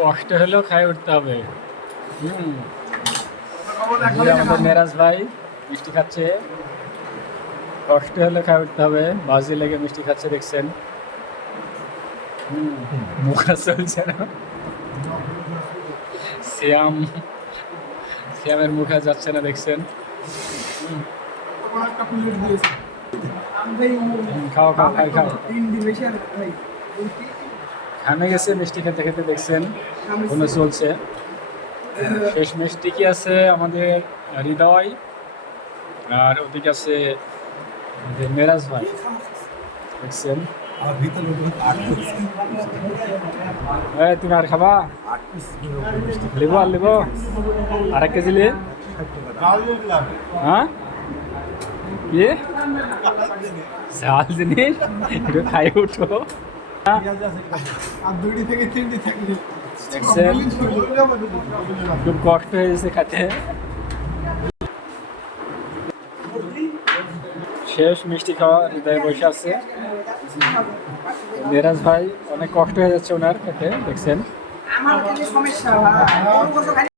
কষ্ট হলেও খাই উঠতে হবে। আমাদের মেরাজ ভাই মিষ্টি খাচ্ছে, কষ্ট হলে খাই উঠতে হবে। বাজি লেগে মিষ্টি খাচ্ছে দেখছেন। মুখা চলছে না, শ্যাম শ্যামের মুখে যাচ্ছে না দেখছেন। খাও খাও খাই খাও, ঘামে গেছে মিষ্টি খেতে খেতে দেখছেন। কোনো চলছে, শেষ মিষ্টি কি আছে আমাদের হৃদয়, আর ওদিকে আছে আমাদের মেরাজ ভাই দেখছেন। তুমি আর খাবা? লিবো আর লিবো, আর 1 কেজি লি। হ্যাঁ কি ঝাল জিনিস, একটু খাই উঠো। দেখছেন খুব কষ্ট হয়েছে খাতে। শেষ মিষ্টি খাওয়া, হৃদয়ে বসে আছে মেরাজ ভাই। অনেক কষ্ট হয়ে যাচ্ছে ওনার খেতে দেখছেন।